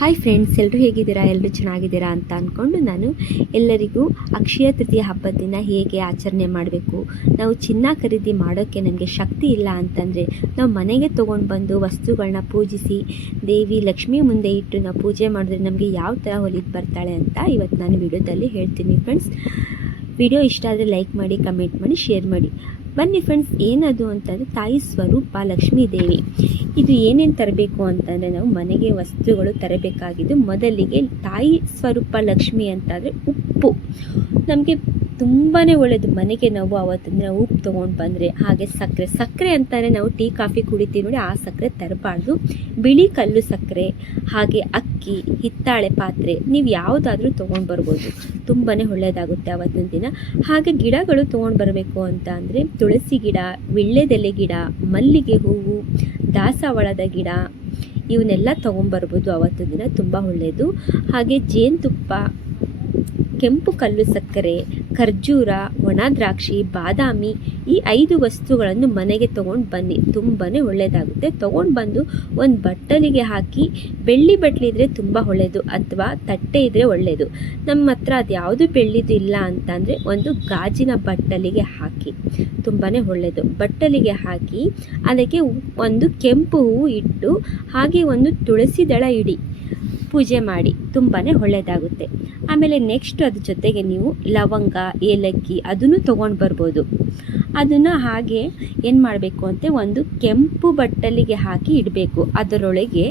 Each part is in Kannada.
ಹಾಯ್ ಫ್ರೆಂಡ್ಸ್ ಎಲ್ಲರೂ ಹೇಗಿದ್ದೀರಾ? ಎಲ್ಲರೂ ಚೆನ್ನಾಗಿದ್ದೀರಾ ಅಂತ ಅಂದ್ಕೊಂಡು ನಾನು ಎಲ್ಲರಿಗೂ ಅಕ್ಷಯ ತೃತೀಯ ಹಬ್ಬದ ದಿನ ಹೇಗೆ ಆಚರಣೆ ಮಾಡಬೇಕು? ನಾವು ಚಿನ್ನ ಖರೀದಿ ಮಾಡೋಕ್ಕೆ ನಮಗೆ ಶಕ್ತಿ ಇಲ್ಲ ಅಂತಂದರೆ ನಾವು ಮನೆಗೆ ತೊಗೊಂಡು ಬಂದು ವಸ್ತುಗಳನ್ನ ಪೂಜಿಸಿ, ದೇವಿ ಲಕ್ಷ್ಮಿ ಮುಂದೆ ಇಟ್ಟು ನಾವು ಪೂಜೆ ಮಾಡಿದ್ರೆ ನಮಗೆ ಯಾವ ಥರ ಹೊಲಿದು ಬರ್ತಾಳೆ ಅಂತ ಇವತ್ತು ನಾನು ವಿಡಿಯೋದಲ್ಲಿ ಹೇಳ್ತೀನಿ ಫ್ರೆಂಡ್ಸ್ ವಿಡಿಯೋ ಇಷ್ಟ ಆದರೆ ಲೈಕ್ ಮಾಡಿ ಕಮೆಂಟ್ ಮಾಡಿ ಶೇರ್ ಮಾಡಿ. ಬನ್ನಿ ಫ್ರೆಂಡ್ಸ್ ಏನದು ಅಂತಂದರೆ ತಾಯಿ ಸ್ವರೂಪ ಲಕ್ಷ್ಮೀ ದೇವಿ. ಇದು ಏನೇನು ತರಬೇಕು ಅಂತಂದರೆ ನಾವು ಮನೆಗೆ ವಸ್ತುಗಳು ತರಬೇಕಾಗಿದ್ದು ಮೊದಲಿಗೆ ತಾಯಿ ಸ್ವರೂಪ ಲಕ್ಷ್ಮಿ ಅಂತಂದರೆ ಉಪ್ಪು. ನಮಗೆ ತುಂಬಾ ಒಳ್ಳೆಯದು ಮನೆಗೆ ನಾವು ಅವತ್ತಿನ ಉಪ್ಪು ತೊಗೊಂಡು ಬಂದರೆ ಹಾಗೆ ಸಕ್ಕರೆ. ಸಕ್ಕರೆ ಅಂತಾರೆ ನಾವು ಟೀ, ಕಾಫಿ ಕುಡಿತೀವಿ ನೋಡಿ, ಆ ಸಕ್ಕರೆ ತರಬಾರ್ದು. ಬಿಳಿ ಕಲ್ಲು ಸಕ್ಕರೆ, ಹಾಗೆ ಅಕ್ಕಿ, ಹಿತ್ತಾಳೆ ಪಾತ್ರೆ, ನೀವು ಯಾವುದಾದ್ರೂ ತೊಗೊಂಡು ಬರ್ಬೋದು. ತುಂಬಾ ಒಳ್ಳೆಯದಾಗುತ್ತೆ ಅವತ್ತಿನ ದಿನ. ಹಾಗೆ ಗಿಡಗಳು ತೊಗೊಂಡು ಬರಬೇಕು ಅಂತ ಅಂದರೆ ತುಳಸಿ ಗಿಡ, ವಿಳ್ಳೆದೆಲೆ ಗಿಡ, ಮಲ್ಲಿಗೆ ಹೂವು, ದಾಸವಾಳದ ಗಿಡ, ಇವನ್ನೆಲ್ಲ ತೊಗೊಂಬರ್ಬೋದು ಅವತ್ತಿನ ದಿನ. ತುಂಬ ಒಳ್ಳೆಯದು ಹಾಗೆ ಜೇನುತುಪ್ಪ, ಕೆಂಪು ಕಲ್ಲು ಸಕ್ಕರೆ ಖರ್ಜೂರ, ಒಣ ದ್ರಾಕ್ಷಿ, ಬಾದಾಮಿ ಈ ಐದು ವಸ್ತುಗಳನ್ನು ಮನೆಗೆ ತೊಗೊಂಡು ಬನ್ನಿ. ತುಂಬಾ ಒಳ್ಳೆಯದಾಗುತ್ತೆ ತೊಗೊಂಡು ಬಂದು ಒಂದು ಬಟ್ಟಲಿಗೆ ಹಾಕಿ ಬೆಳ್ಳಿ ಬಟ್ಲಿದ್ರೆ ತುಂಬ ಒಳ್ಳೆಯದು ಅಥವಾ ತಟ್ಟೆ ಇದ್ದರೆ ಒಳ್ಳೆಯದು ನಮ್ಮ ಹತ್ರ ಅದು ಯಾವುದು ಬೆಳ್ಳಿದು ಇಲ್ಲ ಅಂತಂದರೆ ಒಂದು ಗಾಜಿನ ಬಟ್ಟಲಿಗೆ ಹಾಕಿ. ತುಂಬಾ ಒಳ್ಳೆಯದು ಬಟ್ಟಲಿಗೆ ಹಾಕಿ ಅದಕ್ಕೆ ಒಂದು ಕೆಂಪು ಹೂವು ಇಟ್ಟು ಹಾಗೆ ಒಂದು ತುಳಸಿ ದಳ ಇಡಿ. ಪೂಜೆ ಮಾಡಿ ತುಂಬಾ ಒಳ್ಳೆಯದಾಗುತ್ತೆ ಆಮೇಲೆ ನೆಕ್ಸ್ಟ್ ಅದ್ರ ಜೊತೆಗೆ ನೀವು ಲವಂಗ, ಏಲಕ್ಕಿ ಅದನ್ನು ತೊಗೊಂಡು ಬರ್ಬೋದು. ಅದನ್ನು ಹಾಗೆ ಏನು ಮಾಡಬೇಕು ಅಂತ ಒಂದು ಕೆಂಪು ಬಟ್ಟಲಿಗೆ ಹಾಕಿ ಇಡಬೇಕು. ಅದರೊಳಗೆ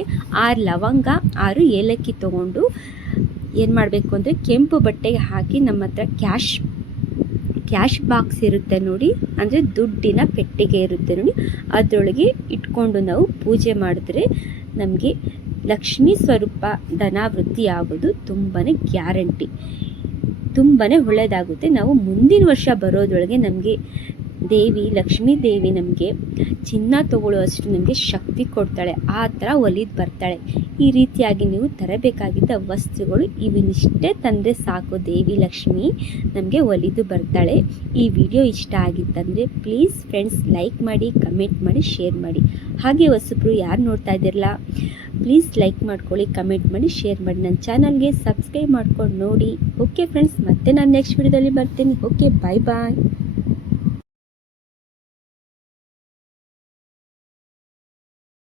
ಆರು ಲವಂಗ, ಆರು ಏಲಕ್ಕಿ ತೊಗೊಂಡು ಏನು ಮಾಡಬೇಕು ಅಂದರೆ ಕೆಂಪು ಬಟ್ಟೆಗೆ ಹಾಕಿ ನಮ್ಮ ಹತ್ರ ಕ್ಯಾಶ್ ಕ್ಯಾಶ್ ಬಾಕ್ಸ್ ಇರುತ್ತೆ ನೋಡಿ. ಅಂದರೆ ದುಡ್ಡಿನ ಪೆಟ್ಟಿಗೆ ಇರುತ್ತೆ ನೋಡಿ. ಅದರೊಳಗೆ ಇಟ್ಕೊಂಡು ನಾವು ಪೂಜೆ ಮಾಡಿದ್ರೆ ನಮಗೆ ಲಕ್ಷ್ಮೀ ಸ್ವರೂಪ ಧನಾವೃತ್ತಿ ಆಗೋದು ತುಂಬಾ ಗ್ಯಾರಂಟಿ. ತುಂಬಾ ಒಳ್ಳೆಯದಾಗುತ್ತೆ ನಾವು ಮುಂದಿನ ವರ್ಷ ಬರೋದ್ರೊಳಗೆ ನಮಗೆ ದೇವಿ, ಲಕ್ಷ್ಮೀ ದೇವಿ ನಮಗೆ ಚಿನ್ನ ತಗೊಳ್ಳುವಷ್ಟು ನಮಗೆ ಶಕ್ತಿ ಕೊಡ್ತಾಳೆ. ಆ ಥರ ಒಲಿದು ಬರ್ತಾಳೆ. ಈ ರೀತಿಯಾಗಿ ನೀವು ತರಬೇಕಾಗಿದ್ದ ವಸ್ತುಗಳು ಇವನ್ನಿಷ್ಟೇ ತಂದರೆ ಸಾಕು. ದೇವಿ, ಲಕ್ಷ್ಮಿ ನಮಗೆ ಒಲಿದು ಬರ್ತಾಳೆ. ಈ ವಿಡಿಯೋ ಇಷ್ಟ ಆಗಿತ್ತಂದರೆ ಪ್ಲೀಸ್ ಫ್ರೆಂಡ್ಸ್ ಲೈಕ್ ಮಾಡಿ, ಕಮೆಂಟ್ ಮಾಡಿ, ಶೇರ್ ಮಾಡಿ. ಹಾಗೆ ಹೊಸಬ್ರು ಯಾರು ನೋಡ್ತಾ ಇದ್ದಿರಲ್ಲ, ಪ್ಲೀಸ್ ಲೈಕ್ ಮಾಡ್ಕೊಳ್ಳಿ, ಕಮೆಂಟ್ ಮಾಡಿ, ಶೇರ್ ಮಾಡಿ. ನನ್ನ ಚಾನಲ್ಗೆ ಸಬ್ಸ್ಕ್ರೈಬ್ ಮಾಡ್ಕೊಂಡು ನೋಡಿ. ಓಕೆ ಫ್ರೆಂಡ್ಸ್, ಮತ್ತೆ ನಾನು ನೆಕ್ಸ್ಟ್ ವಿಡಿಯೋದಲ್ಲಿ ಬರ್ತೀನಿ. Okay, bye bye.